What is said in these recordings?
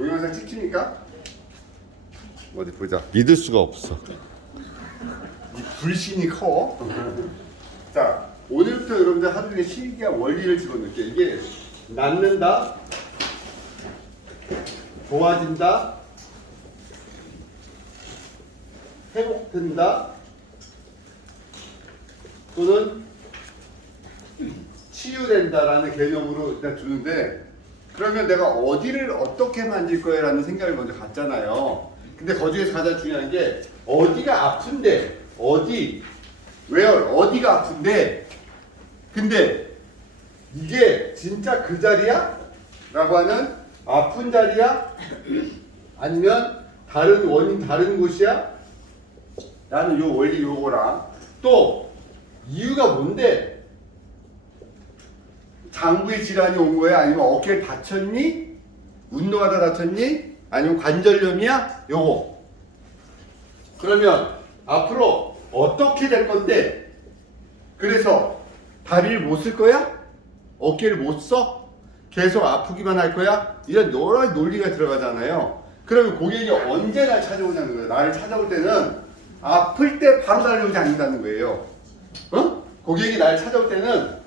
동영상 찍힙니까? 어디 보자. 믿을 수가 없어. 이 불신이 커. 자, 오늘부터 여러분들 하루 종일 신기한 원리를 집어넣을게요. 이게 낫는다, 좋아진다, 회복된다, 또는 치유된다라는 개념으로 일단 주는데, 그러면 내가 어디를 어떻게 만질 거야 라는 생각을 먼저 갖잖아요. 근데 그 중에서 가장 중요한 게 어디가 아픈데, 어디가 아픈데, 근데 이게 진짜 그 자리야? 라고 하는 아픈 자리야? 아니면 다른 원인, 다른 곳이야? 라는 요 원리 요거랑, 또 이유가 뭔데? 장부에 질환이 온 거야? 아니면 어깨를 다쳤니? 운동하다 다쳤니? 아니면 관절염이야? 요거. 그러면 앞으로 어떻게 될 건데? 그래서 다리를 못 쓸 거야? 어깨를 못 써? 계속 아프기만 할 거야? 이런 여러 가지 논리가 들어가잖아요. 그러면 고객이 언제 날 찾아오냐는 거예요. 나를 찾아올 때는 아플 때 바로 달려오지 않는다는 거예요. 고객이 나를 찾아올 때는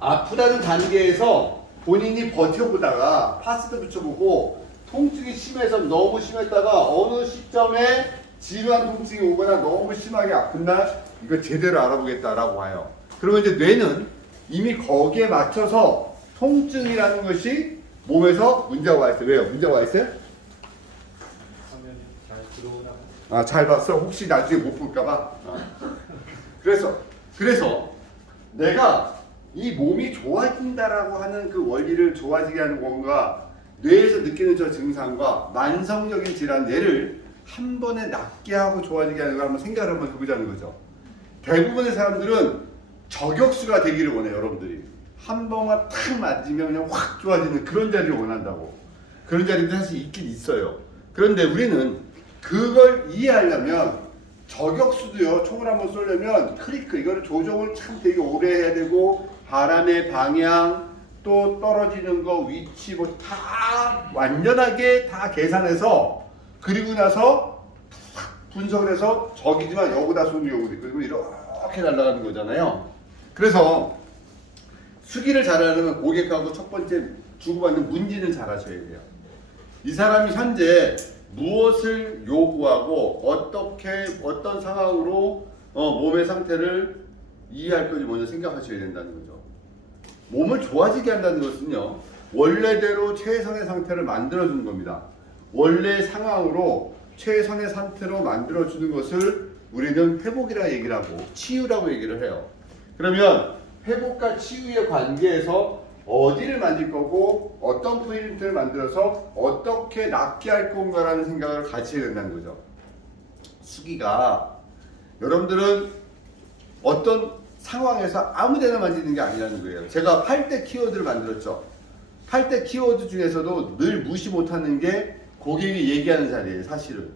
아프다는 단계에서 본인이 버텨보다가 파스도 붙여보고 통증이 심해서 너무 심했다가 어느 시점에 지루한 통증이 오거나 너무 심하게 아픈 날 이거 제대로 알아보겠다라고 와요. 그러면 이제 뇌는 이미 거기에 맞춰서 통증이라는 것이 몸에서 문제가 와 있어요. 왜요? 문제가 와 있어요? 화면이 잘 들어오나? 아, 잘 봤어? 혹시 나중에 못 볼까봐. 그래서 내가 이 몸이 좋아진다라고 하는 그 원리를 좋아지게 하는 뭔가 뇌에서 느끼는 저 증상과 만성적인 질환 뇌를 한 번에 낫게 하고 좋아지게 하는 걸 한번 생각을 한번 해보자는 거죠. 대부분의 사람들은 저격수가 되기를 원해요. 여러분들이 한 번만 탁 맞으면 그냥 확 좋아지는 그런 자리를 원한다고. 그런 자리도 사실 있긴 있어요. 그런데 우리는 그걸 이해하려면 저격수도요, 총을 한번 쏘려면 클리크, 이거를 조정을 참 되게 오래 해야 되고, 바람의 방향, 또 떨어지는 거, 위치, 뭐 다 완전하게 다 계산해서, 그리고 나서 분석을 해서 적이지만 여기다 쏘는 경우도 있고, 그리고 이렇게 날아가는 거잖아요. 그래서 수기를 잘하려면 고객하고 첫 번째 주고받는 문지는 잘 하셔야 돼요. 이 사람이 현재 무엇을 요구하고 어떤 상황으로 몸의 상태를 이해할 건지 먼저 생각하셔야 된다는 거죠. 몸을 좋아지게 한다는 것은요, 원래대로 최선의 상태를 만들어주는 겁니다. 원래 상황으로 최선의 상태로 만들어주는 것을 우리는 회복이라 얘기를 하고 치유라고 얘기를 해요. 그러면 회복과 치유의 관계에서 어디를 만질 거고 어떤 포인트를 만들어서 어떻게 낫게 할 건가라는 생각을 같이 해야 된다는 거죠. 수기가 여러분들은 어떤 상황에서 아무 데나 만지는 게 아니라는 거예요. 제가 8대 키워드를 만들었죠. 8대 키워드 중에서도 늘 무시 못하는 게 고객이 얘기하는 자리예요. 사실은.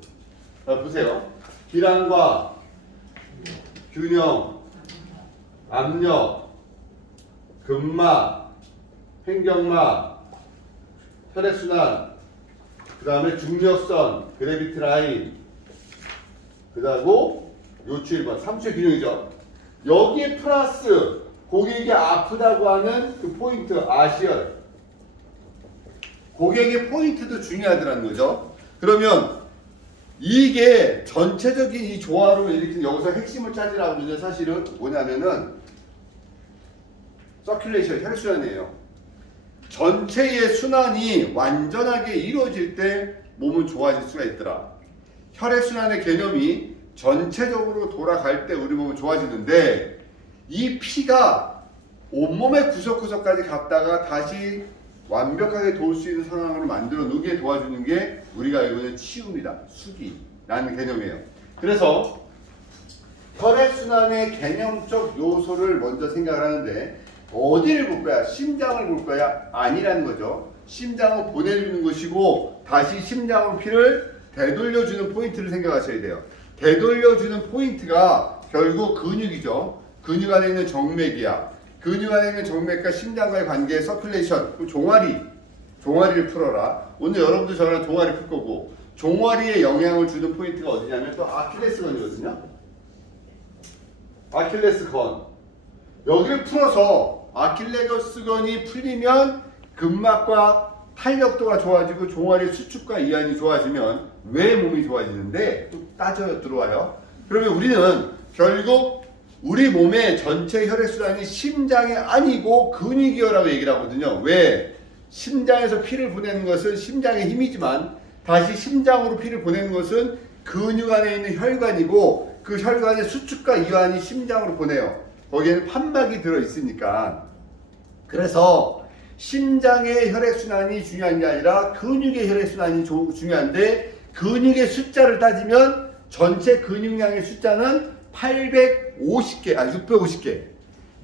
자, 보세요. 기량과 균형, 압력, 근막, 횡격막, 혈액순환, 그 다음에 중력선, 그래비티 라인, 그 다음에 요추일반, 3초의 균형이죠. 여기에 플러스 고객이 아프다고 하는 그 포인트, 아시열. 고객의 포인트도 중요하더라는 거죠. 그러면 이게 전체적인 이 조화로 일으키는, 여기서 핵심을 찾으라고 하는데 사실은 뭐냐면은 서큘레이션, 혈액순환이에요. 전체의 순환이 완전하게 이루어질 때 몸은 좋아질 수가 있더라. 혈액순환의 개념이 전체적으로 돌아갈 때 우리 몸은 좋아지는데, 이 피가 온몸의 구석구석까지 갔다가 다시 완벽하게 도울 수 있는 상황으로 만들어 놓게 도와주는 게 우리가 알고 있는 치유입니다. 수기라는 개념이에요. 그래서 혈액순환의 개념적 요소를 먼저 생각을 하는데, 어디를 볼 거야? 심장을 볼 거야? 아니라는 거죠. 심장을 보내주는 것이고 다시 심장으로 피를 되돌려주는 포인트를 생각하셔야 돼요. 되돌려주는 포인트가 결국 근육이죠. 근육 안에 있는 정맥이야. 근육 안에 있는 정맥과 심장과의 관계의 서큘레이션, 종아리, 종아리를 풀어라. 오늘 여러분들 저랑 종아리 풀 거고, 종아리에 영향을 주는 포인트가 어디냐면 또 아킬레스건이거든요. 아킬레스건. 여기를 풀어서 아킬레스건이 풀리면 근막과 탄력도가 좋아지고 종아리 수축과 이완이 좋아지면 왜 몸이 좋아지는데 또 따져 들어와요. 그러면 우리는 결국 우리 몸의 전체 혈액순환이 심장이 아니고 근육이라고 얘기를 하거든요. 왜? 심장에서 피를 보내는 것은 심장의 힘이지만 다시 심장으로 피를 보내는 것은 근육 안에 있는 혈관이고 그 혈관의 수축과 이완이 심장으로 보내요. 거기에는 판막이 들어있으니까. 그래서 심장의 혈액순환이 중요한 게 아니라 근육의 혈액순환이 중요한데 근육의 숫자를 따지면 전체 근육량의 숫자는 650개.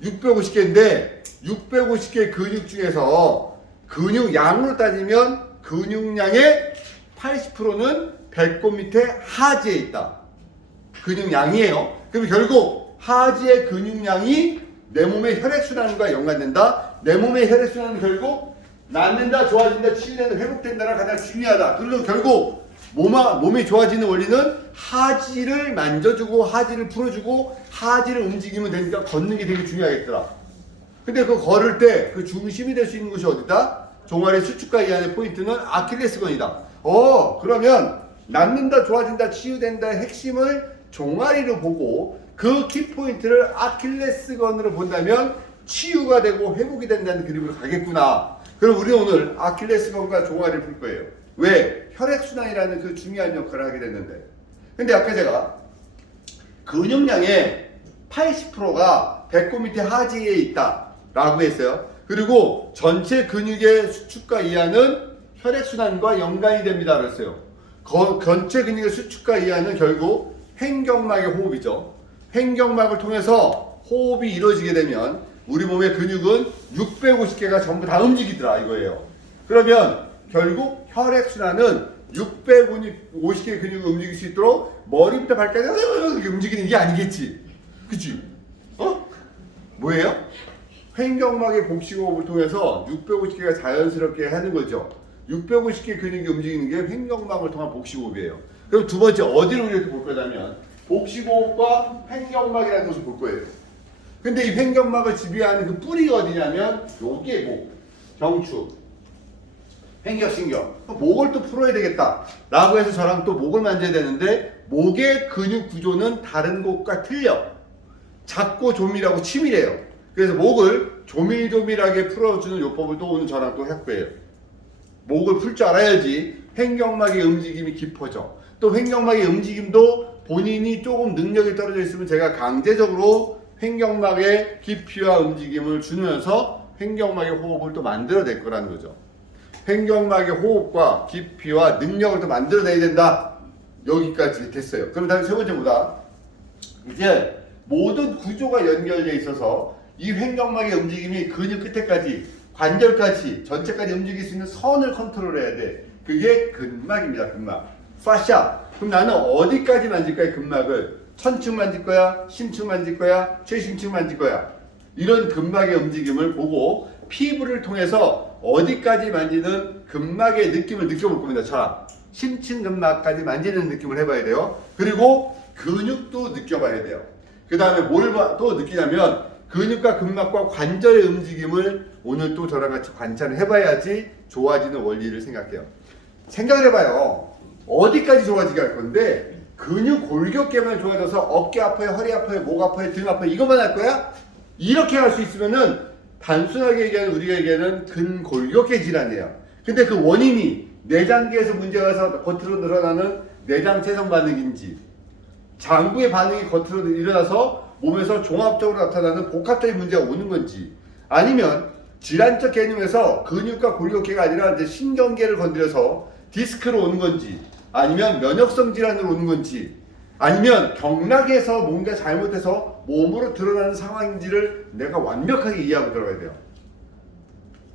650개인데 650개 근육 중에서 근육량으로 따지면 근육량의 80%는 배꼽 밑에 하지에 있다. 근육량이에요. 그럼 결국 하지의 근육량이 내 몸의 혈액순환과 연관된다. 내 몸의 혈액순환은 결국 낫는다, 좋아진다, 치유된다, 회복된다가 가장 중요하다. 그리고 결국 몸이 좋아지는 원리는 하지를 만져주고 하지를 풀어주고 하지를 움직이면 되니까 걷는 게 되게 중요하겠더라. 근데 그 걸을 때 그 중심이 될 수 있는 곳이 어디다? 종아리 수축과 이완의 포인트는 아킬레스건이다. 그러면 낫는다, 좋아진다, 치유된다의 핵심을 종아리로 보고 그 키포인트를 아킬레스건으로 본다면 치유가 되고 회복이 된다는 그림으로 가겠구나. 그럼 우리는 오늘 아킬레스건과 종아리를 풀 거예요. 왜? 혈액순환이라는 그 중요한 역할을 하게 됐는데. 근데 아까 제가 근육량의 80%가 배꼽 밑에 하지에 있다 라고 했어요. 그리고 전체 근육의 수축과 이완은 혈액순환과 연관이 됩니다 그랬어요. 전체 근육의 수축과 이완은 결국 횡격막의 호흡이죠. 횡격막을 통해서 호흡이 이루어지게 되면 우리 몸의 근육은 650개가 전부 다 움직이더라 이거예요. 그러면 결국 혈액순환은 650개의 근육을 움직일 수 있도록 머리부터 발까지 이렇게 움직이는 게 아니겠지. 그치? 뭐예요? 횡격막의 복식호흡을 통해서 650개가 자연스럽게 하는 거죠. 650개 근육이 움직이는 게 횡격막을 통한 복식호흡이에요. 그럼 두 번째 어디를 우리가 볼 거냐면 복식호흡과 횡격막이라는 것을 볼 거예요. 근데 이 횡격막을 지배하는 그 뿌리가 어디냐면 여기에 목, 경추, 횡격신경. 목을 또 풀어야 되겠다 라고 해서 저랑 또 목을 만져야 되는데 목의 근육 구조는 다른 곳과 틀려. 작고 조밀하고 치밀해요. 그래서 목을 조밀조밀하게 풀어주는 요법을 또 오늘 저랑 또 할 거예요. 목을 풀 줄 알아야지 횡격막의 움직임이 깊어져. 또 횡격막의 움직임도 본인이 조금 능력이 떨어져 있으면 제가 강제적으로 횡격막의 깊이와 움직임을 주면서 횡격막의 호흡을 또 만들어낼 거라는 거죠. 횡격막의 호흡과 깊이와 능력을 또 만들어내야 된다. 여기까지 됐어요. 그럼 다음 세 번째보다 이제 모든 구조가 연결되어 있어서 이 횡격막의 움직임이 근육 끝에까지 관절까지 전체까지 움직일 수 있는 선을 컨트롤해야 돼. 그게 근막입니다. 근막. 파샤. 그럼 나는 어디까지 만질 거야? 근막을. 천층 만질 거야? 심층 만질 거야? 최심층 만질 거야? 이런 근막의 움직임을 보고 피부를 통해서 어디까지 만지는 근막의 느낌을 느껴볼 겁니다. 자, 심층 근막까지 만지는 느낌을 해봐야 돼요. 그리고 근육도 느껴봐야 돼요. 그 다음에 뭘 또 느끼냐면 근육과 근막과 관절의 움직임을 오늘 또 저랑 같이 관찰을 해봐야지 좋아지는 원리를 생각해요. 생각을 해봐요. 어디까지 좋아지게 할 건데 근육 골격계만 좋아져서 어깨 아파요, 허리 아파요, 목 아파요, 등 아파요 이것만 할 거야? 이렇게 할 수 있으면은 단순하게 얘기하는 우리가 얘기하는 근골격계 질환이에요. 근데 그 원인이 내장계에서 문제가 가서 겉으로 늘어나는 내장 채성 반응인지 장구의 반응이 겉으로 일어나서 몸에서 종합적으로 나타나는 복합적인 문제가 오는 건지 아니면 질환적 개념에서 근육과 골격계가 아니라 이제 신경계를 건드려서 디스크로 오는 건지 아니면 면역성 질환으로 오는 건지 아니면 경락에서 뭔가 잘못해서 몸으로 드러나는 상황인지를 내가 완벽하게 이해하고 들어가야 돼요.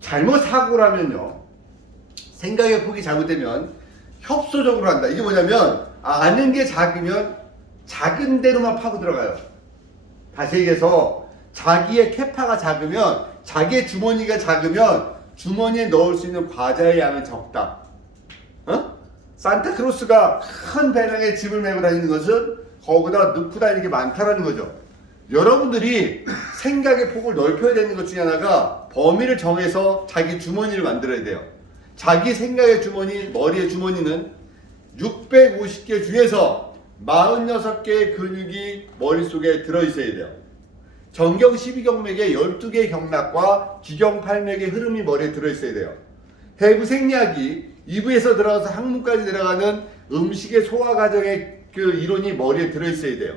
잘못 사고를 하면요. 생각의 폭이 잘못되면 협소적으로 한다. 이게 뭐냐면 아는 게 작으면 작은 대로만 파고 들어가요. 다시 얘기해서 자기의 캐파가 작으면 자기의 주머니가 작으면 주머니에 넣을 수 있는 과자의 양은 적다. 산타크로스가 큰 배낭에 짐을 메고 다니는 것은 거기다 넣고 다니는 게 많다라는 거죠. 여러분들이 생각의 폭을 넓혀야 되는 것 중에 하나가 범위를 정해서 자기 주머니를 만들어야 돼요. 자기 생각의 주머니, 머리의 주머니는 650개 중에서 46개의 근육이 머릿속에 들어있어야 돼요. 정경 12경맥에 12개의 경락과 기경 8맥의 흐름이 머리에 들어있어야 돼요. 해부 생리학이 2부에서 들어가서 학문까지 들어가는 음식의 소화 과정의 그 이론이 머리에 들어있어야 돼요.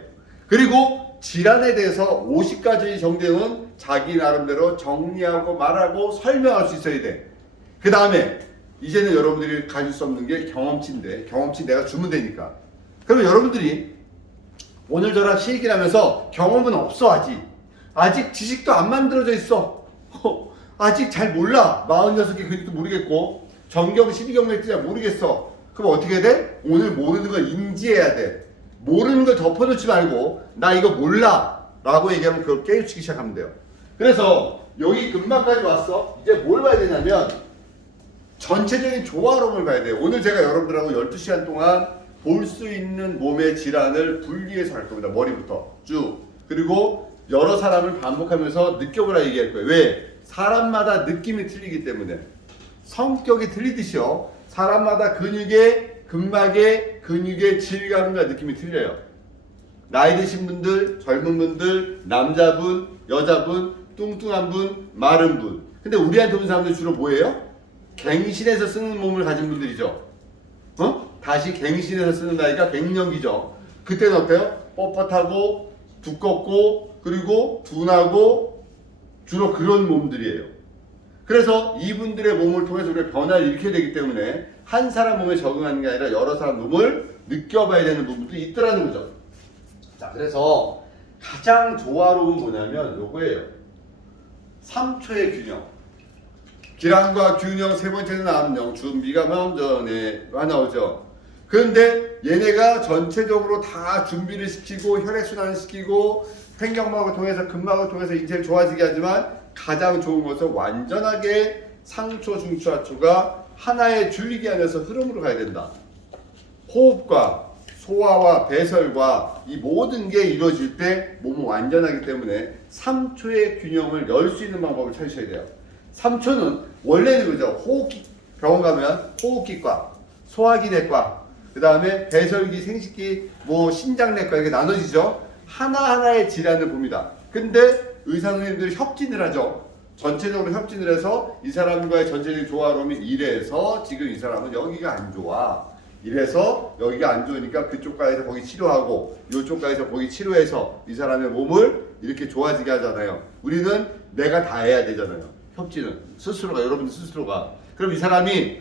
그리고 질환에 대해서 50가지 정도는 자기 나름대로 정리하고 말하고 설명할 수 있어야 돼. 그 다음에 이제는 여러분들이 가질 수 없는 게 경험치인데, 경험치 내가 주면 되니까. 그러면 여러분들이 오늘 저랑 시기를 하면서 경험은 없어. 아직 지식도 안 만들어져 있어. 아직 잘 몰라. 46개 근육도 모르겠고 정경 12경맥도 잘 모르겠어. 그럼 어떻게 돼? 오늘 모르는 걸 인지해야 돼. 모르는 걸 덮어놓지 말고 나 이거 몰라 라고 얘기하면 그걸 깨우치기 시작하면 돼요. 그래서 여기 근막까지 왔어. 이제 뭘 봐야 되냐면 전체적인 조화로움을 봐야 돼요. 오늘 제가 여러분들하고 12시간 동안 볼 수 있는 몸의 질환을 분리해서 할 겁니다. 머리부터 쭉. 그리고 여러 사람을 반복하면서 느껴보라 얘기할 거예요. 왜? 사람마다 느낌이 틀리기 때문에. 성격이 틀리듯이요. 사람마다 근육의, 근막의, 근육의 질감과 느낌이 틀려요. 나이 드신 분들, 젊은 분들, 남자분, 여자분, 뚱뚱한 분, 마른 분. 근데 우리한테 온 사람들 주로 뭐예요? 갱신해서 쓰는 몸을 가진 분들이죠. 다시 갱신해서 쓰는 나이가 갱년기죠. 그때는 어때요? 뻣뻣하고 두껍고 그리고 둔하고 주로 그런 몸들이에요. 그래서 이분들의 몸을 통해서 우리가 변화를 일으켜야 되기 때문에 한 사람 몸에 적응하는 게 아니라 여러 사람 몸을 느껴봐야 되는 부분도 있더라는 거죠. 자, 그래서 가장 조화로운 뭐냐면 요거예요. 3초의 균형. 기량과 균형 세 번째는 암령, 준비가 먼저네 나오죠. 그런데 얘네가 전체적으로 다 준비를 시키고 혈액순환을 시키고 횡격막을 통해서 근막을 통해서 인체를 좋아지게 하지만 가장 좋은 것은 완전하게 상초, 중초, 하초가 하나의 줄기 안에서 흐름으로 가야 된다. 호흡과 소화와 배설과 이 모든 게 이루어질 때 몸은 완전하기 때문에 3초의 균형을 열 수 있는 방법을 찾으셔야 돼요. 3초는 원래는 그죠. 호흡기 병원 가면 호흡기과, 소화기내과, 그 다음에 배설기, 생식기, 뭐 신장내과 이렇게 나눠지죠. 하나하나의 질환을 봅니다. 근데 의사 선생님들이 협진을 하죠. 전체적으로 협진을 해서 이 사람과의 전체적인 조화로움이 이래서 지금 이 사람은 여기가 안 좋아. 이래서 여기가 안 좋으니까 그쪽 가에서 거기 치료하고 이쪽 가에서 거기 치료해서 이 사람의 몸을 이렇게 좋아지게 하잖아요. 우리는 내가 다 해야 되잖아요. 협진은 스스로가, 여러분 스스로가. 그럼 이 사람이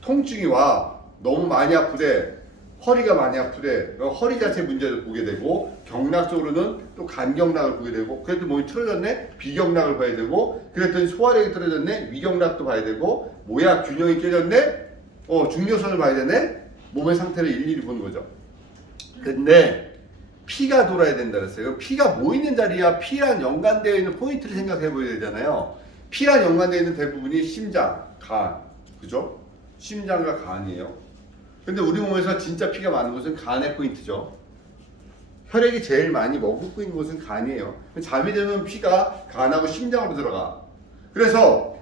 통증이 와. 너무 많이 아프대. 허리가 많이 아프대. 허리 자체 문제를 보게 되고 경락적으로는 또 간경락을 보게 되고 그래도 몸이 틀어졌네? 비경락을 봐야 되고 그랬더니 소화력이 틀어졌네? 위경락도 봐야 되고 뭐야 균형이 깨졌네? 중요선을 봐야 되네? 몸의 상태를 일일이 보는 거죠. 근데 피가 돌아야 된다 그랬어요. 피가 뭐 있는 자리야? 피랑 연관되어 있는 포인트를 생각해 보여야 되잖아요. 피랑 연관되어 있는 대부분이 심장, 간, 그죠? 심장과 간이에요. 근데 우리 몸에서 진짜 피가 많은 곳은 간의 포인트죠. 혈액이 제일 많이 머금고 있는 곳은 간이에요. 잠이 들면 피가 간하고 심장으로 들어가. 그래서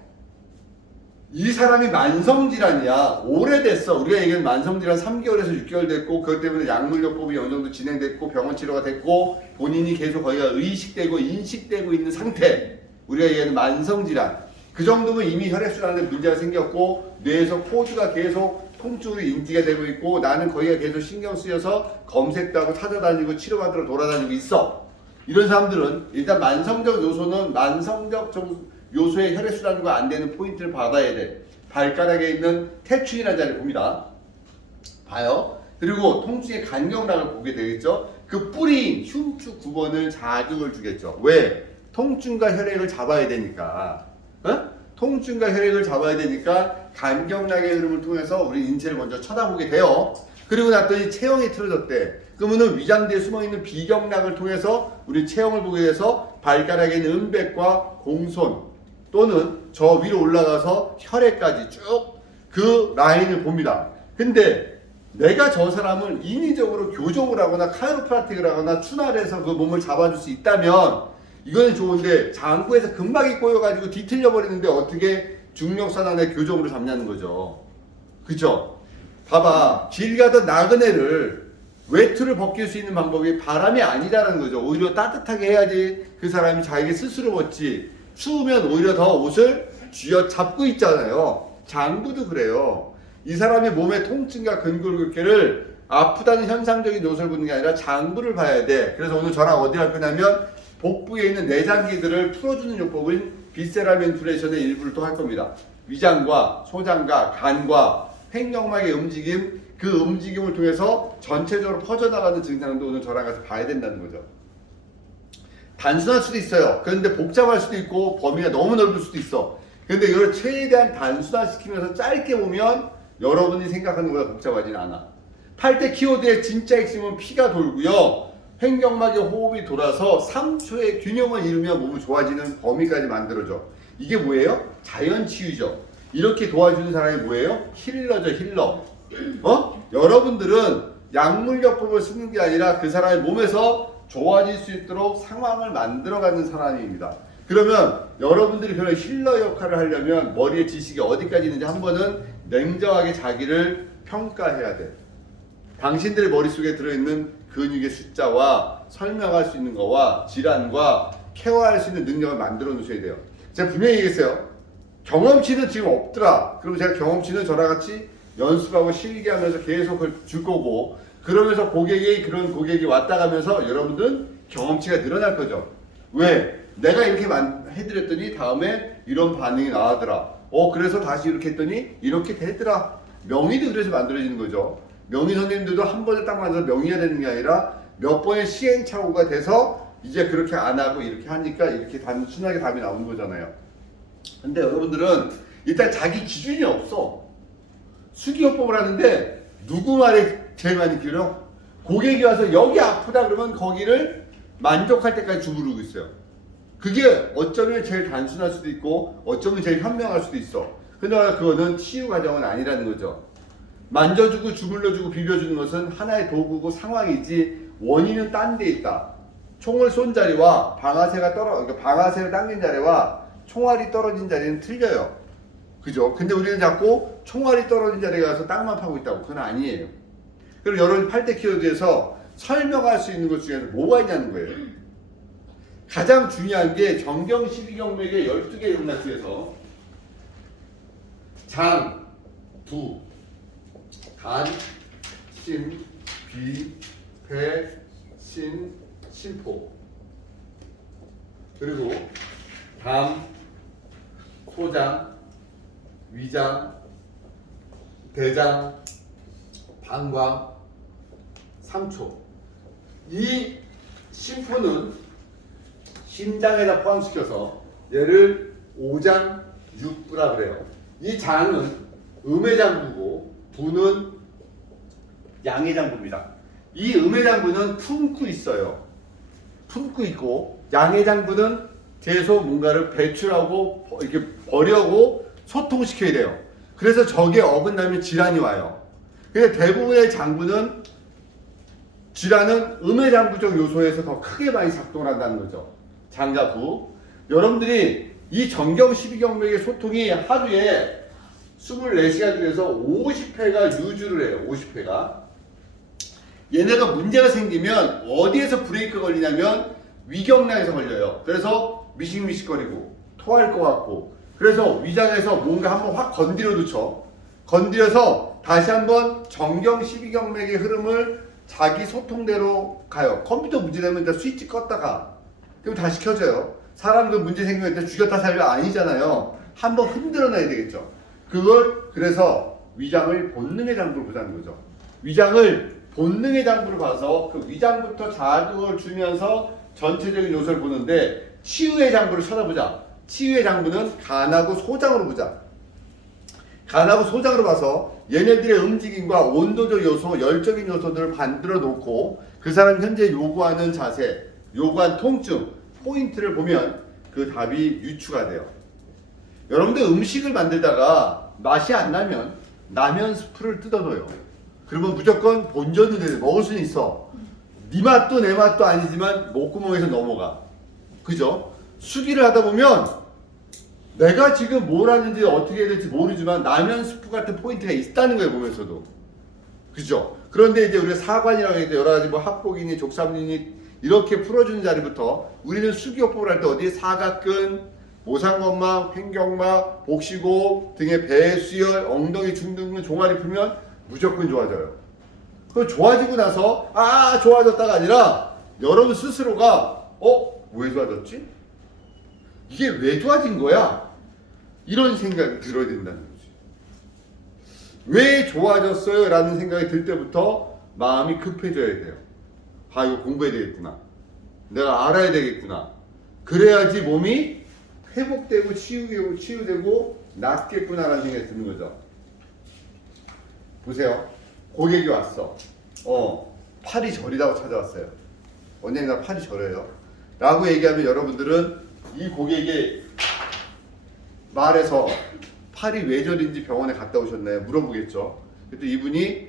이 사람이 만성질환이야. 오래됐어. 우리가 얘기하는 만성질환 3개월에서 6개월 됐고 그것 때문에 약물요법이 어느 정도 진행됐고 병원 치료가 됐고 본인이 계속 거기가 의식되고 인식되고 있는 상태. 우리가 얘기하는 만성질환. 그 정도면 이미 혈액순환에 문제가 생겼고 뇌에서 코드가 계속 통증으로 인지가 되고 있고 나는 거기가 계속 신경 쓰여서 검색도 하고 찾아다니고 치료받으러 돌아다니고 있어. 이런 사람들은 일단 만성적 요소는 만성적 요소의 혈액순환과 안 되는 포인트를 받아야 돼. 발가락에 있는 태충이라는 자리를 봅니다. 봐요. 그리고 통증의 간경락을 보게 되겠죠. 그 뿌리인 흉추 9번을 자극을 주겠죠. 왜? 통증과 혈액을 잡아야 되니까. 통증과 혈액을 잡아야 되니까 간경락의 흐름을 통해서 우리 인체를 먼저 쳐다보게 돼요. 그리고 났더니 체형이 틀어졌대. 그러면은 위장대에 숨어있는 비경락을 통해서 우리 체형을 보게 돼서 발가락에 있는 음백과 공손 또는 저 위로 올라가서 혈액까지 쭉 그 라인을 봅니다. 근데 내가 저 사람을 인위적으로 교정을 하거나 카이로프라틱을 하거나 추날해서 그 몸을 잡아줄 수 있다면 이거는 좋은데 장구에서 근막이 꼬여가지고 뒤틀려 버리는데 어떻게 중력선안의 교정으로 잡냐는 거죠. 그쵸? 봐봐, 길 가던 나그네를 외투를 벗길 수 있는 방법이 바람이 아니라는 거죠. 오히려 따뜻하게 해야지 그 사람이 자기가 스스로 벗지. 추우면 오히려 더 옷을 쥐어 잡고 있잖아요. 장구도 그래요. 이 사람의 몸의 통증과 근골격계를 아프다는 현상적인 요소를 보는 게 아니라 장구를 봐야 돼. 그래서 오늘 저랑 어디 할 거냐면 복부에 있는 내장기들을 풀어주는 요법인 비세랄 벤투레이션의 일부를 또 할 겁니다. 위장과 소장과 간과 횡격막의 움직임, 그 움직임을 통해서 전체적으로 퍼져나가는 증상도 오늘 저랑 같이 봐야 된다는 거죠. 단순할 수도 있어요. 그런데 복잡할 수도 있고 범위가 너무 넓을 수도 있어. 근데 이걸 최대한 단순화시키면서 짧게 보면 여러분이 생각하는 것보다 복잡하진 않아. 8대 키워드의 진짜 핵심은 피가 돌고요. 횡격막의 호흡이 돌아서 3초의 균형을 이루며 몸이 좋아지는 범위까지 만들어져. 이게 뭐예요? 자연치유죠. 이렇게 도와주는 사람이 뭐예요? 힐러죠, 힐러. 여러분들은 약물요법을 쓰는 게 아니라 그 사람의 몸에서 좋아질 수 있도록 상황을 만들어가는 사람입니다. 그러면 여러분들이 그런 힐러 역할을 하려면 머리에 지식이 어디까지 있는지 한 번은 냉정하게 자기를 평가해야 돼. 당신들의 머릿속에 들어있는 근육의 숫자와 설명할 수 있는 거와 질환과 케어할 수 있는 능력을 만들어 놓으셔야 돼요. 제가 분명히 얘기했어요. 경험치는 지금 없더라. 그럼 제가 경험치는 저랑 같이 연습하고 실기하면서 계속 그걸 줄 거고, 그러면서 그런 고객이 왔다 가면서 여러분들은 경험치가 늘어날 거죠. 왜? 내가 이렇게 해드렸더니 다음에 이런 반응이 나오더라. 그래서 다시 이렇게 했더니 이렇게 되더라. 명의도 그래서 만들어지는 거죠. 명의 선생님들도 한 번에 딱 만들어서 명의가 되는 게 아니라 몇 번의 시행착오가 돼서 이제 그렇게 안 하고 이렇게 하니까 이렇게 단순하게 답이 나오는 거잖아요. 근데 여러분들은 일단 자기 기준이 없어. 수기요법을 하는데 누구 말에 제일 많이 기울여? 고객이 와서 여기 아프다 그러면 거기를 만족할 때까지 주무르고 있어요. 그게 어쩌면 제일 단순할 수도 있고 어쩌면 제일 현명할 수도 있어. 근데 그거는 치유 과정은 아니라는 거죠. 만져주고 주물러주고 비벼주는 것은 하나의 도구고 상황이지 원인은 딴 데 있다. 총을 쏜 자리와 그러니까 방아쇠를 당긴 자리와 총알이 떨어진 자리는 틀려요. 그죠? 근데 우리는 자꾸 총알이 떨어진 자리에 가서 땅만 파고 있다고. 그건 아니에요. 그럼 여러분 8대 키워드에서 설명할 수 있는 것 중에서 뭐가 있냐는 거예요. 가장 중요한 게 정경 12경맥의 12개의 용납 중에서 장, 두, 간, 심, 비, 배, 신, 심포, 그리고 담, 소장, 위장, 대장, 방광, 상초. 이 심포는 심장에다 포함시켜서 얘를 오장 육부라 그래요. 이 장은 음해장부고 부는 양해장부입니다. 이 음해장부는 품고 있어요. 품고 있고 양해장부는 계속 뭔가를 배출하고 이렇게 버려고 소통시켜야 돼요. 그래서 저게 어긋나면 질환이 와요. 근데 대부분의 장부는 질환은 음해장부적 요소에서 더 크게 많이 작동을 한다는 거죠. 장과 부. 여러분들이 이 정경 12경맥의 소통이 하루에 24시간 중에서 50회가 유주를 해요. 50회가. 얘네가 문제가 생기면 어디에서 브레이크 걸리냐면 위경락에서 걸려요. 그래서 미식미식거리고 토할 것 같고, 그래서 위장에서 뭔가 한번 확 건드려 놓죠. 건드려서 다시 한번 정경 12경맥의 흐름을 자기 소통대로 가요. 컴퓨터 문제되면 일단 스위치 껐다가 그럼 다시 켜져요. 사람도 문제 생기면 일단 죽였다 살려 아니잖아요. 한번 흔들어 놔야 되겠죠. 그래서 위장을 본능의 장부로 보자는 거죠. 위장을 본능의 장부로 봐서 그 위장부터 자극을 주면서 전체적인 요소를 보는데, 치유의 장부를 쳐다보자. 치유의 장부는 간하고 소장으로 보자. 간하고 소장으로 봐서 얘네들의 움직임과 온도적 요소, 열적인 요소들을 만들어 놓고 그 사람이 현재 요구하는 자세, 요구한 통증, 포인트를 보면 그 답이 유추가 돼요. 여러분들 음식을 만들다가 맛이 안 나면 라면 스프를 뜯어둬요. 그러면 무조건 본전이 돼. 먹을 수는 있어. 네 맛도 내 맛도 아니지만 목구멍에서 넘어가. 그죠? 수기를 하다 보면 내가 지금 뭘 하는지 어떻게 해야 될지 모르지만 라면 스프 같은 포인트가 있다는 거예요, 보면서도. 그죠? 그런데 이제 우리가 사관이라고 해서 여러 가지 뭐 합곡이니 족삼리니 이렇게 풀어주는 자리부터 우리는 수기요법을 할 때 어디에 사각근, 모상건막, 횡격막, 복식호흡 등의 배, 수열, 엉덩이, 중등근 종아리 풀면 무조건 좋아져요. 그 좋아지고 나서 좋아졌다가 아니라 여러분 스스로가 왜 좋아졌지? 이게 왜 좋아진 거야? 이런 생각이 들어야 된다는 거지. 왜 좋아졌어요? 라는 생각이 들 때부터 마음이 급해져야 돼요. 이거 공부해야 되겠구나. 내가 알아야 되겠구나. 그래야지 몸이 회복되고 치유되고 낫겠구나라는 생각이 드는 거죠. 보세요. 고객이 왔어. 팔이 저리다고 찾아왔어요. 원장님 나 팔이 저려요. 라고 얘기하면 여러분들은 이 고객의 말에서 팔이 왜 저린지 병원에 갔다 오셨나요? 물어보겠죠. 그때 이분이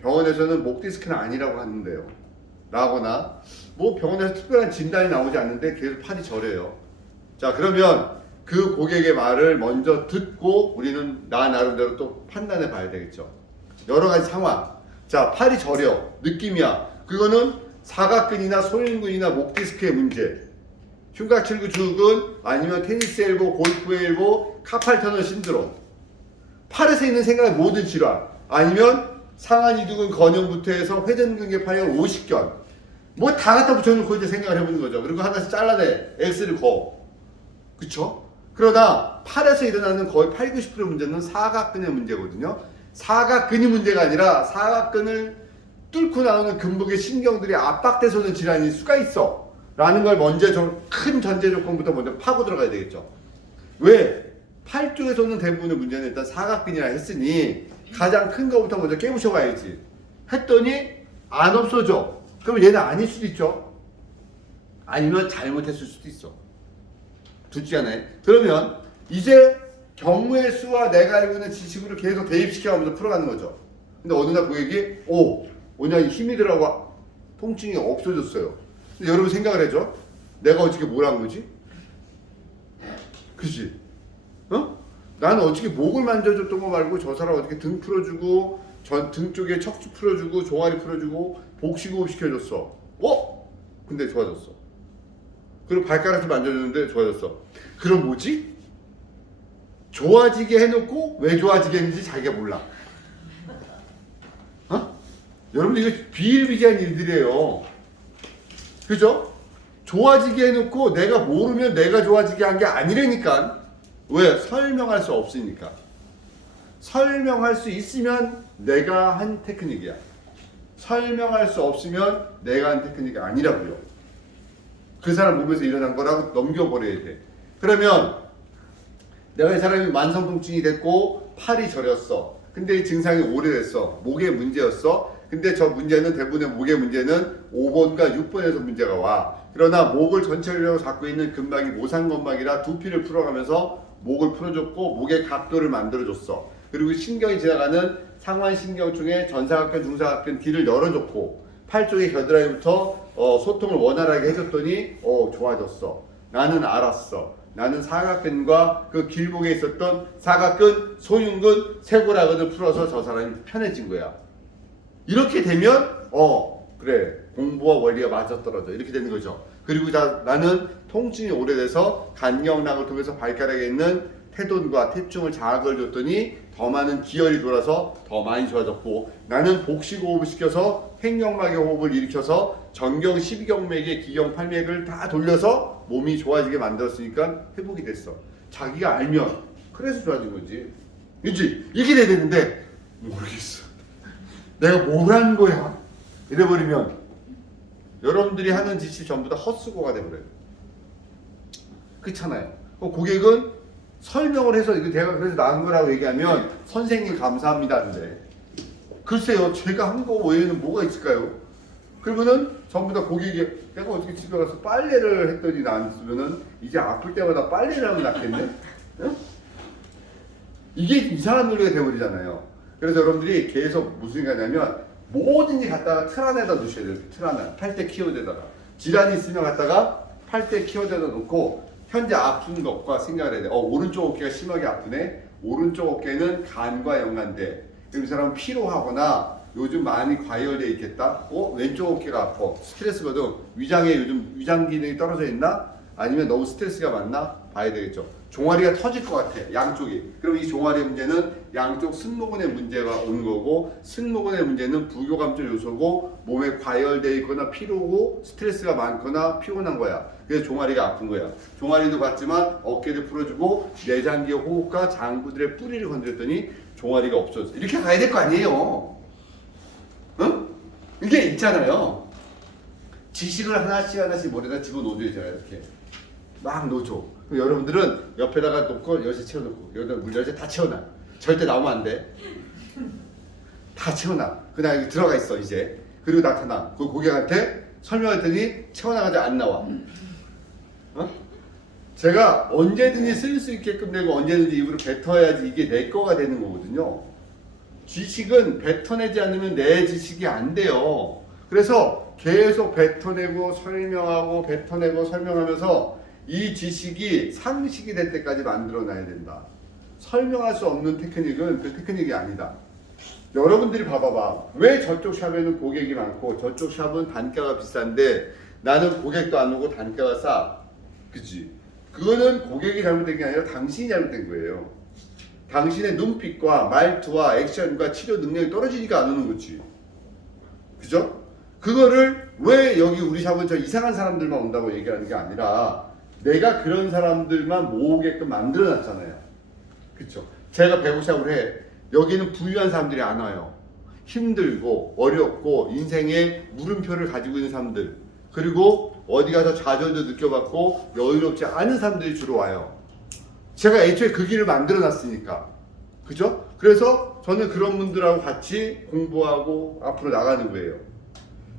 병원에서는 목 디스크는 아니라고 하는데요. 라거나 뭐 병원에서 특별한 진단이 나오지 않는데 계속 팔이 저려요. 자, 그러면 그 고객의 말을 먼저 듣고 우리는 나름대로 또 판단해 봐야 되겠죠. 여러 가지 상황. 자, 팔이 저려. 느낌이야. 그거는 사각근이나 소인근이나 목 디스크의 문제. 흉곽칠구 주근 아니면 테니스 엘보, 골프 엘보, 카팔 터널 신드롬. 팔에서 있는 생각의 모든 질환. 아니면 상한 이두근 건염부터 해서 회전근개 파열 오십견. 뭐 다 갖다 붙여놓고 이제 생각을 해보는 거죠. 그리고 하나씩 잘라내. X를 거. 그쵸? 그러다 팔에서 일어나는 거의 80~90% 문제는 사각근의 문제거든요. 사각근이 문제가 아니라 사각근을 뚫고 나오는 근복의 신경들이 압박돼서 오는 질환일 수가 있어. 라는 걸 먼저 좀 큰 전제 조건부터 먼저 파고 들어가야 되겠죠. 왜? 팔 쪽에서 오는 대부분의 문제는 일단 사각근이라 했으니 가장 큰 거부터 먼저 깨부셔가야지. 했더니 안 없어져. 그럼 얘는 아닐 수도 있죠. 아니면 잘못했을 수도 있어. 둘 중에 하나에. 그러면 이제 경우의 수와 내가 알고 있는 지식으로 계속 대입시켜가면서 풀어가는 거죠. 근데 어느 날 고객이 원장님 힘이 들어가 통증이 없어졌어요. 근데 여러분 생각을 해줘. 내가 어떻게 뭘 한 거지? 그치? 나는 어떻게 목을 만져줬던 거 말고 저 사람 어떻게 등 풀어주고 등 쪽에 척추 풀어주고 종아리 풀어주고 복식호흡 시켜줬어. 근데 좋아졌어. 그리고 발가락도 만져줬는데 좋아졌어. 그럼 뭐지? 좋아지게 해놓고 왜 좋아지게 했는지 자기가 몰라. 여러분들 이거 비일비재한 일들이에요. 그죠? 좋아지게 해놓고 내가 모르면 내가 좋아지게 한 게 아니라니까. 왜? 설명할 수 없으니까. 설명할 수 있으면 내가 한 테크닉이야. 설명할 수 없으면 내가 한 테크닉이 아니라고요. 그 사람 몸에서 일어난 거라고 넘겨버려야 돼. 그러면 내가 이 사람이 만성통증이 됐고 팔이 저렸어. 근데 이 증상이 오래됐어. 목의 문제였어. 근데 저 문제는 대부분의 목의 문제는 5번과 6번에서 문제가 와. 그러나 목을 전체적으로 잡고 있는 근막이 모상건막이라 두피를 풀어가면서 목을 풀어줬고 목의 각도를 만들어줬어. 그리고 신경이 지나가는 상완신경중에 전사각근, 중사각근 길을 열어줬고 팔 쪽의 겨드랑이부터 소통을 원활하게 해줬더니 좋아졌어. 나는 알았어. 나는 사각근과 그 길목에 있었던 사각근, 소흉근, 쇄골하근을 풀어서 저 사람이 편해진 거야. 이렇게 되면 그래 공부와 원리가 맞아떨어져. 이렇게 되는 거죠. 그리고 나는 통증이 오래돼서 간경락을 통해서 발가락에 있는 태돈과 태충을 자극을 줬더니 더 많은 기혈이 돌아서 더 많이 좋아졌고 나는 복식호흡을 시켜서 횡격막의 호흡을 일으켜서 전경 12경맥의 기경 8맥을 다 돌려서 몸이 좋아지게 만들었으니까 회복이 됐어. 자기가 알면 그래서 좋아진 거지. 그치? 이렇게 돼야 되는데 모르겠어. 내가 뭘 한 거야? 이래버리면 여러분들이 하는 짓이 전부 다 헛수고가 돼버려요. 그렇잖아요. 고객은 설명을 해서 이거 내가 그래서 나은 거라고 얘기하면 선생님 감사합니다 하는데 글쎄요 제가 한 거 외에는 뭐가 있을까요? 그러면은 전부 다 고객이 내가 어떻게 집에 가서 빨래를 했더니 나안 쓰면은 이제 아플 때마다 빨래를 하면 낫겠네? 응? 이게 이상한 논리가 돼버리잖아요. 그래서 여러분들이 계속 무슨 생각이냐면 뭐든지 갖다가 틀 안에다 놓으셔야 돼요. 틀 안에. 팔대 키워드에다가. 질환이 있으면 갖다가 팔대 키워드에다 놓고 현재 아픈 것과 생각을 해야 돼요. 오른쪽 어깨가 심하게 아프네. 오른쪽 어깨는 간과 연관돼. 그럼 이 사람은 피로하거나 요즘 많이 과열돼 있겠다. 왼쪽 어깨가 아파. 스트레스거든. 위장에 요즘 위장 기능이 떨어져 있나? 아니면 너무 스트레스가 많나? 봐야 되겠죠. 종아리가 터질 것 같아. 양쪽이. 그럼 이 종아리 문제는 양쪽 승모근의 문제가 온 거고, 승모근의 문제는 부교감적 요소고, 몸에 과열돼 있거나 피로고 스트레스가 많거나 피곤한 거야. 그래서 종아리가 아픈 거야. 종아리도 봤지만 어깨를 풀어주고 내장기의 호흡과 장부들의 뿌리를 건드렸더니 종아리가 없어졌어. 이렇게 가야 될 거 아니에요. 응? 이게 있잖아요. 지식을 하나씩 하나씩 머리에다 집어넣어줘야 되잖아요. 이렇게 막 넣어줘. 그럼 여러분들은 옆에다가 놓고 열쇠 채워놓고 여기다 물 열쇠 다 채워놔. 절대 나오면 안 돼. 다 채워놔. 그냥 여기 들어가 있어 이제. 그리고 나타나. 그 고객한테 설명했더니 채워나가지 안 나와. 어? 제가 언제든지 쓸 수 있게끔 되고 언제든지 입으로 뱉어야지 이게 내 거가 되는 거거든요. 지식은 뱉어내지 않으면 내 지식이 안 돼요. 그래서 계속 뱉어내고 설명하고 뱉어내고 설명하면서 이 지식이 상식이 될 때까지 만들어 놔야 된다. 설명할 수 없는 테크닉은 그 테크닉이 아니다. 여러분들이 봐봐봐. 왜 저쪽 샵에는 고객이 많고 저쪽 샵은 단가가 비싼데 나는 고객도 안 오고 단가가 싸. 그치? 그거는 고객이 잘못된 게 아니라 당신이 잘못된 거예요. 당신의 눈빛과 말투와 액션과 치료 능력이 떨어지니까 안 오는 거지. 그죠? 그거를 왜 여기 우리 샵은 저 이상한 사람들만 온다고 얘기하는 게 아니라 내가 그런 사람들만 모으게끔 만들어 놨잖아요. 그쵸? 제가 배구샵을 해. 여기는 부유한 사람들이 안 와요. 힘들고 어렵고 인생에 물음표를 가지고 있는 사람들, 그리고 어디 가서 좌절도 느껴봤고 여유롭지 않은 사람들이 주로 와요. 제가 애초에 그 길을 만들어 놨으니까. 그죠? 그래서 저는 그런 분들하고 같이 공부하고 앞으로 나가는 거예요.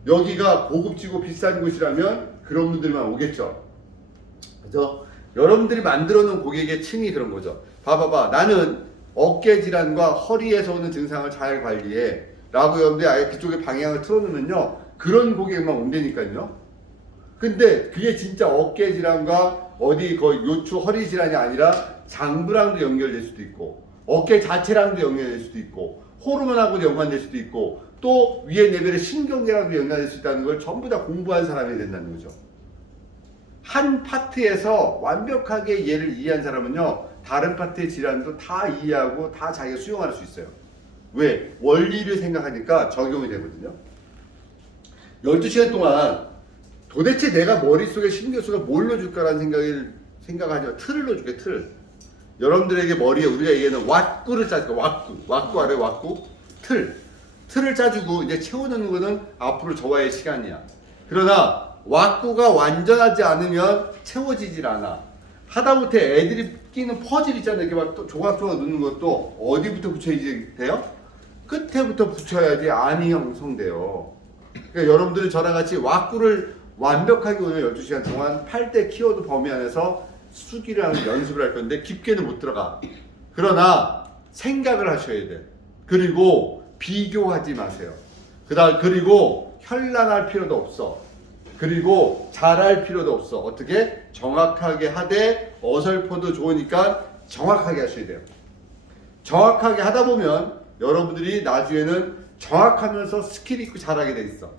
여기가 고급지고 비싼 곳이라면 그런 분들만 오겠죠. 그죠? 여러분들이 만들어 놓은 고객의 층이 그런 거죠. 봐봐봐. 나는 어깨 질환과 허리에서 오는 증상을 잘 관리해 라고 여러분들이 아예 그쪽에 방향을 틀어놓으면요, 그런 고객만 온다니까요. 근데 그게 진짜 어깨 질환과 어디 거의 요추 허리 질환이 아니라 장부랑도 연결될 수도 있고 어깨 자체랑도 연결될 수도 있고 호르몬하고도 연관될 수도 있고 또 위에 레벨의 신경계랑도 연관될 수 있다는 걸 전부 다 공부한 사람이 된다는 거죠. 한 파트에서 완벽하게 얘를 이해한 사람은요, 다른 파트의 질환도 다 이해하고 다 자기가 수용할 수 있어요. 왜? 원리를 생각하니까 적용이 되거든요. 12시간 동안 도대체 내가 머릿속에 신경수가 뭘 넣어줄까라는 생각하죠. 틀을 넣어줄게, 틀. 여러분들에게 머리에 우리가 얘기하는 왁구를 짜줄까, 왁구 알아요, 왁구? 틀을 짜주고 이제 채워넣는 거는 앞으로 저와의 시간이야. 그러나 왁구가 완전하지 않으면 채워지질 않아. 하다못해 애들이 끼는 퍼즐 있잖아요. 이렇게 막 조각조각 넣는 것도 어디부터 붙여야 돼요? 끝에부터 붙여야지 안이 형성돼요. 그러니까 여러분들은 저랑 같이 왁구를 완벽하게 오늘 12시간 동안 8대 키워드 범위 안에서 수기를 하는 연습을 할 건데 깊게는 못 들어가. 그러나 생각을 하셔야 돼. 그리고 비교하지 마세요. 그리고 현란할 필요도 없어. 그리고 잘할 필요도 없어. 어떻게? 정확하게 하되 어설퍼도 좋으니까 정확하게 하셔야 돼요. 정확하게 하다 보면 여러분들이 나중에는 정확하면서 스킬 있고 잘하게 돼 있어.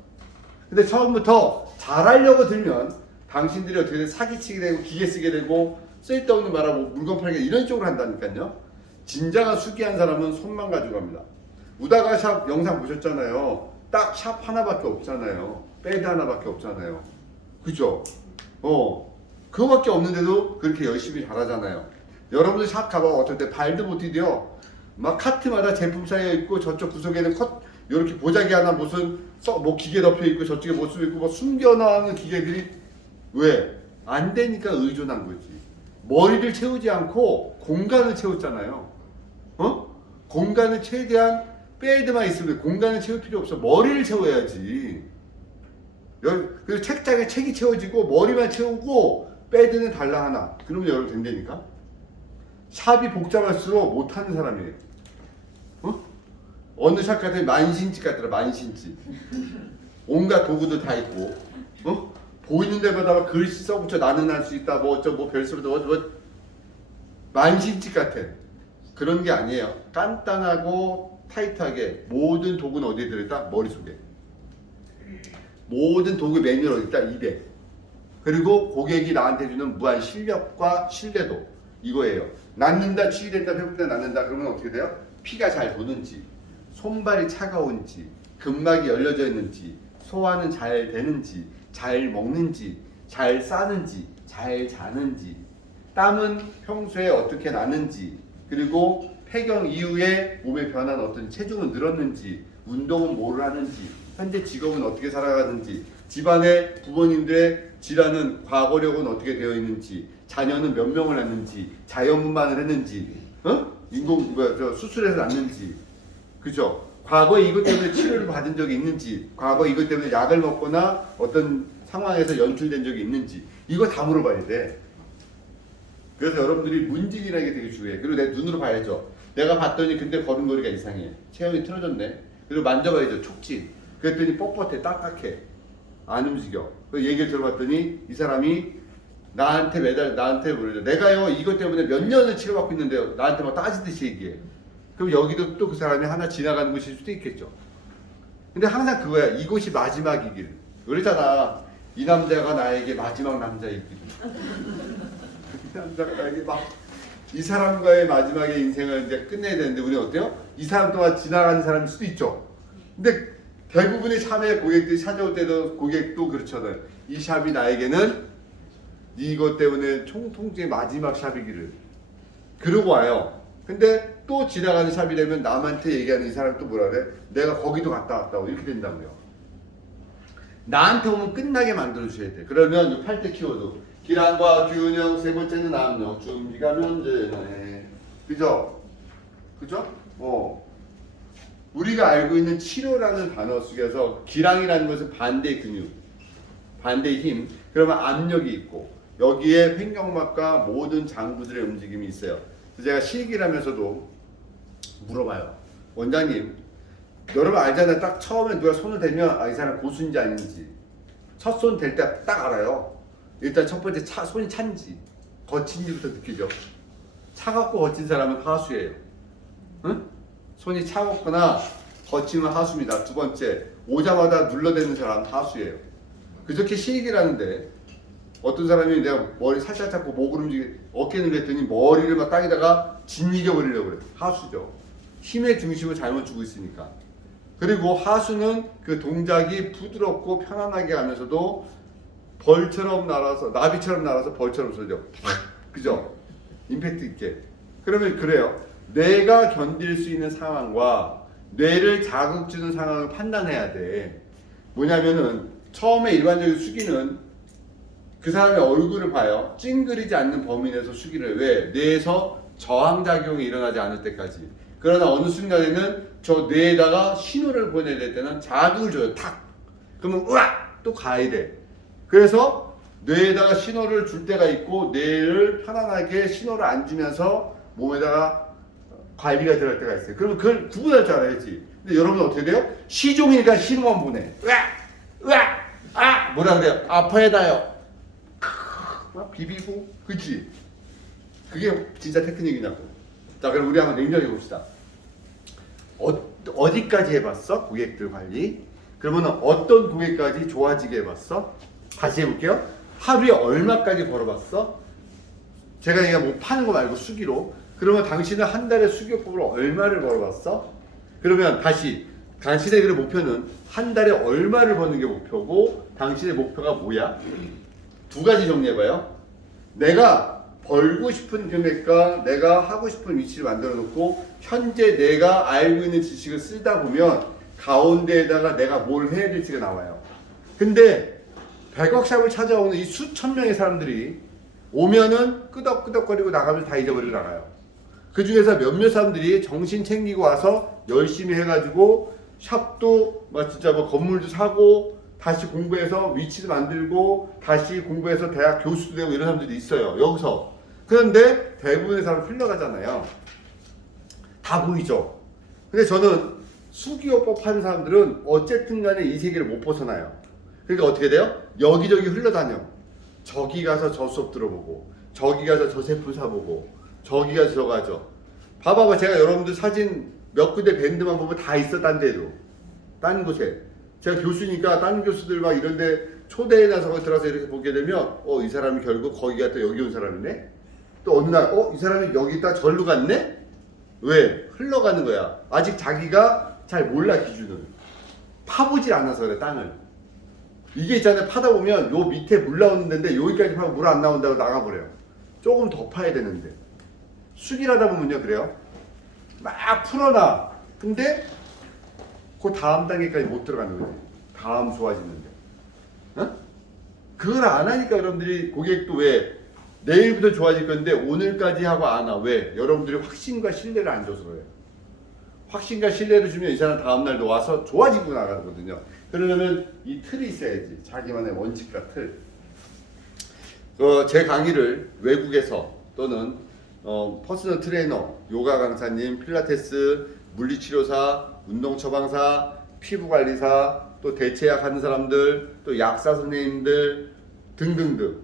근데 처음부터 잘하려고 들면 당신들이 어떻게 돼? 사기치게 되고 기계 쓰게 되고 쓸데없는 말하고 물건 팔게 이런 쪽으로 한다니까요. 진정한 수기한 사람은 손만 가지고 갑니다. 우다가 샵 영상 보셨잖아요. 딱 샵 하나밖에 없잖아요. 패드 하나밖에 없잖아요. 그죠? 그거밖에 없는데도 그렇게 열심히 잘하잖아요. 여러분들 샵 가봐 어떨 때 발도 못 디뎌. 막 카트마다 제품 쌓여 있고 저쪽 구석에는 이렇게 보자기 하나 무슨 뭐 기계 덮여 있고 저쪽에 모습 있고 뭐 숨겨놓는 기계들이 왜? 안 되니까 의존한 거지. 머리를 채우지 않고 공간을 채웠잖아요. 공간을 최대한 패드만 있으면 공간을 채울 필요 없어. 머리를 채워야지. 그리고 책장에 책이 채워지고 머리만 채우고 패드는 달라 하나. 그러면 여러분 된다니까. 샵이 복잡할수록 못하는 사람이에요. 어? 어느 샵 같은 만신집 같더라. 만신집. 온갖 도구도 다 있고, 어? 보이는 데마다 글씨 써붙여 나는 할 수 있다. 뭐 어쩌고 뭐 별소리도 뭐 만신집 같은 그런 게 아니에요. 간단하고 타이트하게 모든 도구는 어디에 들어있다? 머릿속에. 모든 도구 매뉴얼 어디 있다? 입에. 그리고 고객이 나한테 주는 무한 실력과 신뢰도 이거예요. 낫는다, 치유된다, 회복된다, 낫는다. 그러면 어떻게 돼요? 피가 잘 도는지, 손발이 차가운지, 근막이 열려져 있는지, 소화는 잘 되는지, 잘 먹는지, 잘 싸는지, 잘 자는지, 땀은 평소에 어떻게 나는지, 그리고 폐경 이후에 몸의 변화는 어떤 체중은 늘었는지, 운동은 뭘 하는지, 현재 직업은 어떻게 살아가는지, 집안의 부모님들의 질환은 과거력은 어떻게 되어 있는지, 자녀는 몇 명을 낳는지, 자연분만을 했는지, 수술해서 낳는지, 그죠? 과거에 이것 때문에 치료를 받은 적이 있는지, 과거에 이것 때문에 약을 먹거나 어떤 상황에서 연출된 적이 있는지, 이거 다 물어봐야 돼. 그래서 여러분들이 문진이라는 게 되게 중요해. 그리고 내 눈으로 봐야죠. 내가 봤더니 근데 걸음걸이가 이상해. 체형이 틀어졌네. 그리고 만져봐야죠. 촉진. 그랬더니 뻣뻣해, 딱딱해. 안 움직여. 그 얘기를 들어봤더니 이 사람이 나한테 모르죠. 내가요 이것 때문에 몇 년을 치료받고 있는데요. 나한테 막 따지듯이 얘기해. 그럼 여기도 또 그 사람이 하나 지나가는 곳일 수도 있겠죠. 근데 항상 그거야. 이곳이 마지막이길. 그러잖아. 이 남자가 나에게 마지막 남자이길. 이 남자가 나에게 이 사람과의 마지막의 인생을 이제 끝내야 되는데 우리는 어때요? 이 사람 동안 지나가는 사람일 수도 있죠. 근데 대부분의 샵에 고객들이 찾아올 때도 고객도 그렇잖아요. 이 샵이 나에게는 이것 때문에 통증의 마지막 샵이기를. 그러고 와요. 근데 또 지나가는 샵이 되면 남한테 얘기하는 이 사람이 또 뭐라 그래? 내가 거기도 갔다 왔다고 이렇게 된다고요. 나한테 오면 끝나게 만들어주셔야 돼. 그러면 8대 키워드. 기량과 균형, 세 번째는 압력, 준비가 면제네. 그죠? 그죠? 우리가 알고 있는 치료라는 단어 속에서 기량이라는 것은 반대의 근육, 반대의 힘, 그러면 압력이 있고 여기에 횡격막과 모든 장부들의 움직임이 있어요. 그래서 제가 실기라면서도 물어봐요. 원장님, 여러분 알잖아요. 딱 처음에 누가 손을 대면 이 사람 고수인지 아닌지 첫 손 댈 때 딱 알아요. 일단 첫 번째 손이 찬지 거친지부터 느끼죠. 차갑고 거친 사람은 하수예요. 응? 손이 차갑거나 거치면 하수입니다. 두 번째, 오자마자 눌러대는 사람 하수예요. 그저께 실기라는데 어떤 사람이 내가 머리 살짝 잡고 목을 어깨 늘렸더니 머리를 막 땅에다가 짓이겨 버리려고 그래. 하수죠. 힘의 중심을 잘못 주고 있으니까. 그리고 하수는 그 동작이 부드럽고 편안하게 하면서도 벌처럼 날아서 나비처럼 날아서 벌처럼 쏘죠. 그죠? 임팩트 있게. 그러면 그래요. 뇌가 견딜 수 있는 상황과 뇌를 자극 주는 상황을 판단해야 돼. 뭐냐면은 처음에 일반적인 수기는 그 사람의 얼굴을 봐요. 찡그리지 않는 범위 내에서 수기를 왜? 뇌에서 저항작용이 일어나지 않을 때까지. 그러나 어느 순간에는 저 뇌에다가 신호를 보내야 될 때는 자극을 줘요. 탁! 그러면 으악! 또 가야 돼. 그래서 뇌에다가 신호를 줄 때가 있고 뇌를 편안하게 신호를 안 주면서 몸에다가 관리가 들어갈 때가 있어요. 그러면 그걸 구분할 줄 알아야지. 근데 여러분 어떻게 돼요? 시종이니까 신호만 보내. 으악! 뭐라 그래요? 아파해다요. 막 비비고. 그치? 그게 진짜 테크닉이냐고. 자, 그럼 우리 한번 냉정해 봅시다. 어디까지 해봤어? 고객들 관리. 그러면 어떤 고객까지 좋아지게 해봤어? 다시 해볼게요. 하루에 얼마까지 벌어봤어? 제가 얘가 뭐 파는 거 말고 수기로. 그러면 당신은 한 달에 수기요법으로 얼마를 벌어봤어? 그러면 다시 당신의 그 목표는 한 달에 얼마를 버는 게 목표고 당신의 목표가 뭐야? 두 가지 정리해봐요. 내가 벌고 싶은 금액과 내가 하고 싶은 위치를 만들어 놓고 현재 내가 알고 있는 지식을 쓰다 보면 가운데에다가 내가 뭘 해야 될지가 나와요. 근데 100억샵을 찾아오는 이 수천 명의 사람들이 오면은 끄덕끄덕거리고 나가면서 다 잊어버리고 나가요. 그 중에서 몇몇 사람들이 정신 챙기고 와서 열심히 해가지고 샵도 막 진짜 뭐 건물도 사고 다시 공부해서 위치도 만들고 다시 공부해서 대학 교수도 되고 이런 사람들이 있어요. 여기서 그런데 대부분의 사람 흘러가잖아요. 다 보이죠. 근데 저는 수기요법 하는 사람들은 어쨌든 간에 이 세계를 못 벗어나요. 그러니까 어떻게 돼요? 여기저기 흘러다녀. 저기 가서 저 수업 들어보고, 저기 가서 저 제품 사보고, 저기 가서 저 가죠. 봐봐봐. 제가 여러분들 사진 몇 군데 밴드만 보면 다 있어. 딴 데도. 딴 곳에. 제가 교수니까 딴 교수들 막 이런데 초대해 놔서 들어가서 이렇게 보게 되면 이 사람이 결국 거기 갔다 여기 온 사람이네? 또 어느 날 이 사람이 여기 있다 절로 갔네? 왜? 흘러가는 거야. 아직 자기가 잘 몰라 기준을. 파보질 않아서 그래 땅을. 이게 있잖아요. 파다 보면 요 밑에 물 나오는 데인데 여기까지 파면 물 안 나온다고 나가버려요. 조금 더 파야 되는데. 수기라다 보면요 그래요. 막 풀어놔. 근데 그 다음 단계까지 못 들어가는 거지. 다음 좋아지는데. 어? 그걸 안 하니까 여러분들이 고객도 왜 내일부터 좋아질 건데 오늘까지 하고 안 와. 왜? 여러분들이 확신과 신뢰를 안 줘서 그래요. 확신과 신뢰를 주면 이 사람 다음날도 와서 좋아지고 나가거든요. 그러려면 이 틀이 있어야지. 자기만의 원칙과 틀. 제 강의를 외국에서 또는 퍼스널 트레이너, 요가 강사님, 필라테스, 물리치료사, 운동처방사, 피부관리사, 또 대체약 하는 사람들, 또 약사 선생님들 등등등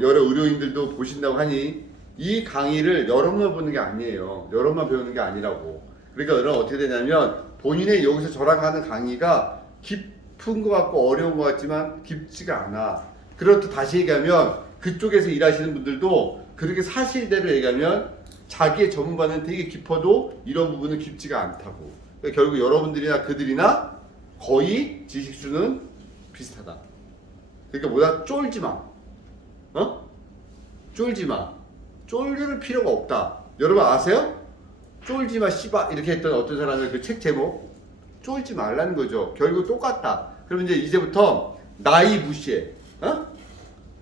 여러 의료인들도 보신다고 하니 이 강의를 여러분만 보는 게 아니에요. 여러분만 배우는 게 아니라고. 그러니까 여러분 어떻게 되냐면 본인의 여기서 저랑 하는 강의가 깊은 것 같고 어려운 것 같지만 깊지가 않아. 그렇다 다시 얘기하면 그쪽에서 일하시는 분들도 그렇게 사실대로 얘기하면 자기의 전문가는 되게 깊어도 이런 부분은 깊지가 않다고. 그러니까 결국 여러분들이나 그들이나 거의 지식 수준은 비슷하다. 그러니까 뭐다 쫄지 마. 쫄지 마. 쫄릴 필요가 없다. 여러분 아세요? 쫄지 마 씨바 이렇게 했던 어떤 사람의 그 책 제목 쫄지 말라는 거죠. 결국 똑같다. 그러면 이제부터 나이 무시해.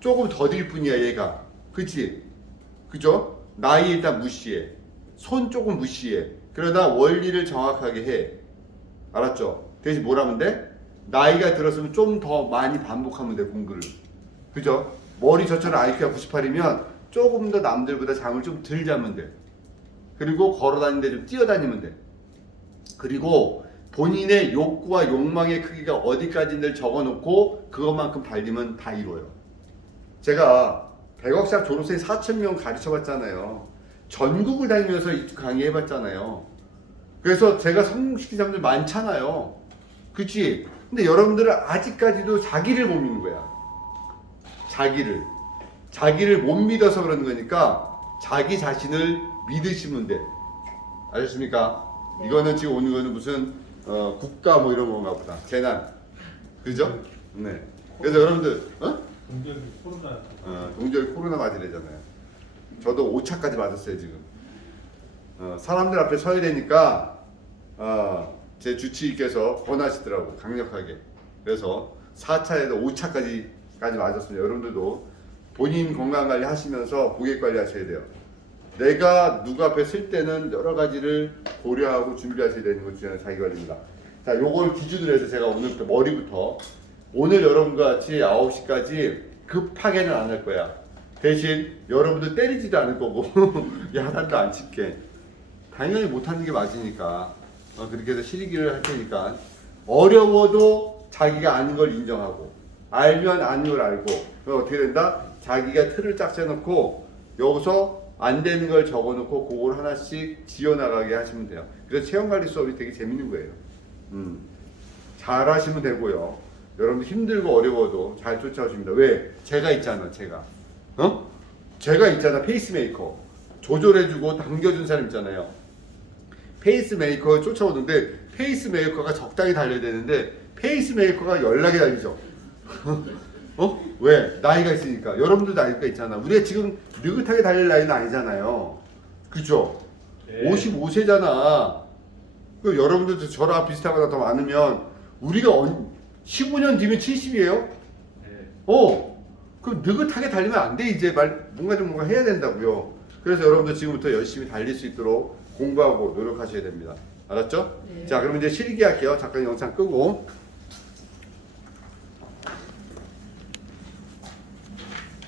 조금 더딜 뿐이야 얘가. 그치? 그죠? 나이 일단 무시해. 손 조금 무시해. 그러다 원리를 정확하게 해. 알았죠? 대신 뭐라면 돼? 나이가 들었으면 좀 더 많이 반복하면 돼 공부를. 그죠? 머리 저처럼 IQ가 98이면 조금 더 남들보다 잠을 좀 덜 자면 돼. 그리고 걸어다니는데 좀 뛰어다니면 돼. 그리고 본인의 욕구와 욕망의 크기가 어디까지인지를 적어놓고 그것만큼 달리면 다 이뤄요. 제가 100억샷 졸업생 4,000명 가르쳐봤잖아요. 전국을 다니면서 강의해봤잖아요. 그래서 제가 성공시킨 사람들 많잖아요. 그치? 근데 여러분들은 아직까지도 자기를 못 믿는 거야. 자기를 못 믿어서 그러는 거니까 자기 자신을 믿으시면 돼. 아셨습니까? 이거는 지금 오는 거는 무슨 국가 뭐 이런 건가 보다. 재난. 그죠? 네. 그래서 여러분들 동절이 코로나. 동절이 코로나 맞으래잖아요. 저도 5차까지 맞았어요 지금. 사람들 앞에 서야 되니까 제 주치의께서 권하시더라고 강력하게. 그래서 4차에서 5차까지 맞았습니다. 여러분들도 본인 건강관리 하시면서 고객관리 하셔야 돼요. 내가 누구 앞에 쓸 때는 여러 가지를 고려하고 준비하셔야 되는 것 중에 하나 자기관리입니다. 자, 요걸 기준으로 해서 제가 오늘부터 머리부터 오늘 여러분과 같이 9시까지 급하게는 안 할 거야. 대신 여러분들 때리지도 않을 거고 야단도 안 칠게. 당연히 못하는 게 맞으니까 그렇게 해서 실기를 할 테니까 어려워도 자기가 아는 걸 인정하고 알면 아는 걸 알고 그럼 어떻게 된다? 자기가 틀을 짝 짜놓고 여기서 안 되는 걸 적어놓고 그걸 하나씩 지어나가게 하시면 돼요. 그래서 체험관리 수업이 되게 재밌는 거예요. 잘 하시면 되고요. 여러분들 힘들고 어려워도 잘 쫓아오십니다. 왜? 제가 있잖아. 제가 있잖아. 페이스메이커 조절해주고 당겨준 사람 있잖아요. 페이스메이커 쫓아오는데 페이스메이커가 적당히 달려야 되는데 페이스메이커가 연락이 달리죠. 왜? 나이가 있으니까. 여러분들 나이가 있잖아. 우리가 지금 느긋하게 달릴 나이는 아니잖아요. 그죠? 네. 55세잖아. 그 여러분들도 저랑 비슷하거나 더 많으면 우리가 15년 뒤면 70이에요? 네. 그럼 느긋하게 달리면 안 돼. 이제 뭔가 해야 된다고요. 그래서 여러분들 지금부터 열심히 달릴 수 있도록 공부하고 노력하셔야 됩니다. 알았죠? 네. 자, 그럼 이제 실기할게요. 잠깐 영상 끄고.